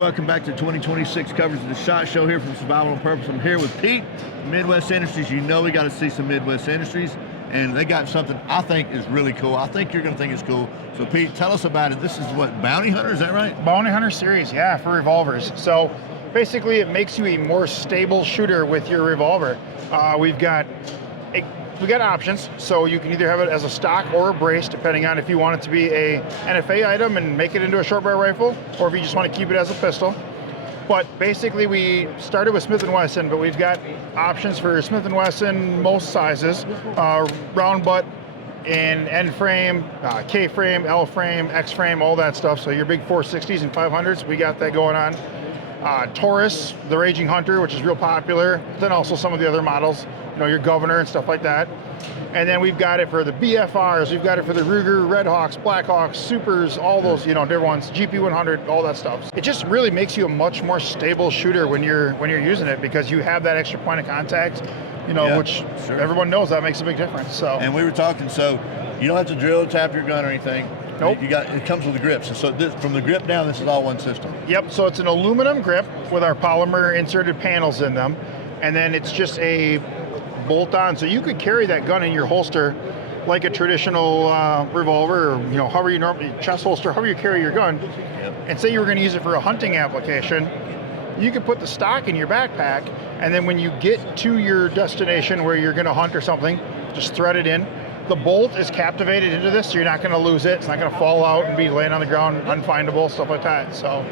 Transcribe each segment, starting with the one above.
Welcome back to 2026 coverage of the SHOT Show here from Survival on Purpose. I'm here with Pete, Midwest Industries. You know we got to see some Midwest Industries, and they got something I think is really cool. I think you're going to think it's cool. So Pete, tell us about it. This is what, Bounty Hunter, is that right? Bounty Hunter series, yeah, for revolvers. So basically it makes you a more stable shooter with your revolver. We got options, so you can either have it as a stock or a brace, depending on if you want it to be a NFA item and make it into a short barrel rifle, or if you just want to keep it as a pistol. But basically we started with Smith & Wesson, but we've got options for Smith & Wesson, most sizes, round butt and end frame, K frame, L frame, X frame, all that stuff. So your big 460s and 500s, we got that going on. Taurus, the Raging Hunter, which is real popular. Then also some of the other models, you know, your Governor and stuff like that. And then we've got it for the BFRs, we've got it for the Ruger, Redhawks, Blackhawks, Supers, all those, you know, different ones, GP100, all that stuff. It just really makes you a much more stable shooter when you're using it, because you have that extra point of contact, you know, which everyone knows that makes a big difference. So. And we were talking, so you don't have to drill tap your gun or anything. Nope. It comes with the grips. So this, from the grip down, this is all one system. Yep, so it's an aluminum grip with our polymer inserted panels in them. And then it's just a bolt on. So you could carry that gun in your holster like a traditional revolver, or, you know, however you normally, chest holster, however you carry your gun. Yep. And say you were gonna use it for a hunting application, you could put the stock in your backpack, and then when you get to your destination where you're gonna hunt or something, just thread it in. The bolt is captivated into this, so you're not gonna lose it. It's not gonna fall out and be laying on the ground, unfindable, stuff like that. So,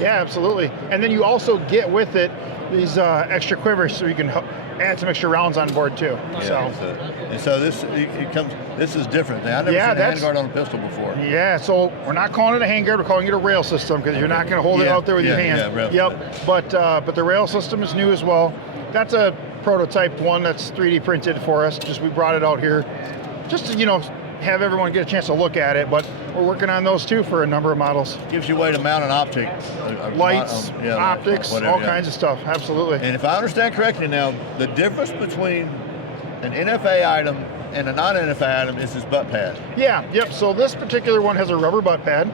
yeah, absolutely. And then you also get with it these extra quivers, so you can add some extra rounds on board too. Yeah, so this is different. I've never seen a handguard on a pistol before. Yeah, so we're not calling it a handguard, we're calling it a rail system, because you're not gonna hold it out there with your hand. But the rail system is new as well. That's a prototyped one that's 3D printed for us. Just we brought it out here just to, you know, have everyone get a chance to look at it, but we're working on those too for a number of models. Gives you a way to mount an optic. Lights, optics, all kinds of stuff, absolutely. And if I understand correctly now, the difference between an NFA item and a non-NFA item is this butt pad. Yeah, yep, so this particular one has a rubber butt pad,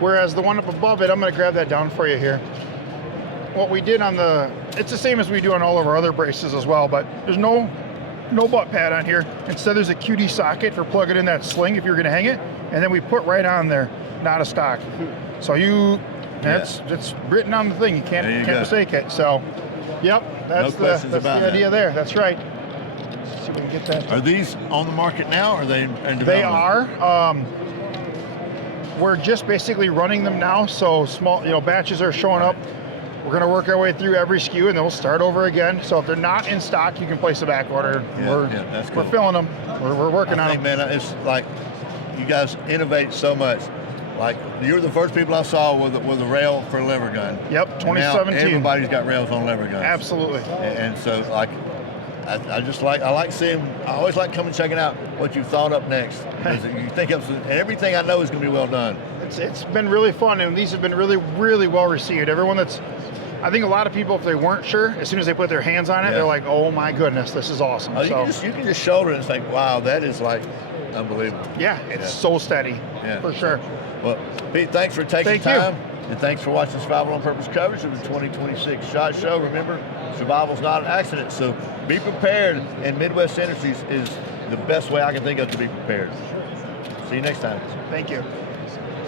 whereas the one up above it, I'm gonna grab that down for you here. What we did on it's the same as we do on all of our other braces as well, but there's no butt pad on here. Instead, there's a QD socket for plugging in that sling if you're gonna hang it, and then we put right on there, not a stock. So it's written on the thing, you can't mistake it. So, yep, that's the idea there, that's right. Let's see if we can get that. Are these on the market now, or are they in development? They are. We're just basically running them now, so small, you know, batches are showing up. We're going to work our way through every SKU, and then we'll start over again. So if they're not in stock, you can place a back order. That's cool. We're filling them. We're working on them. Man, it's like you guys innovate so much. Like, you're the first people I saw with a rail for a lever gun. Yep, 2017. Now everybody's got rails on lever guns. Absolutely. And so, like, I like seeing. I always like coming and checking out what you thought up next. You think of everything I know is going to be well done. It's been really fun, and these have been really, really well received. I think a lot of people, if they weren't sure, as soon as they put their hands on it, they're like, "Oh my goodness, this is awesome!" Oh, you can just shoulder it and think, "Wow, that is like unbelievable." Yeah, it's so steady, for sure. Well, Pete, thanks for taking time, and thanks for watching Survival on Purpose coverage of the 2026 SHOT Show. Remember, survival's not an accident, so be prepared. And Midwest Industries is the best way I can think of to be prepared. See you next time. Thank you.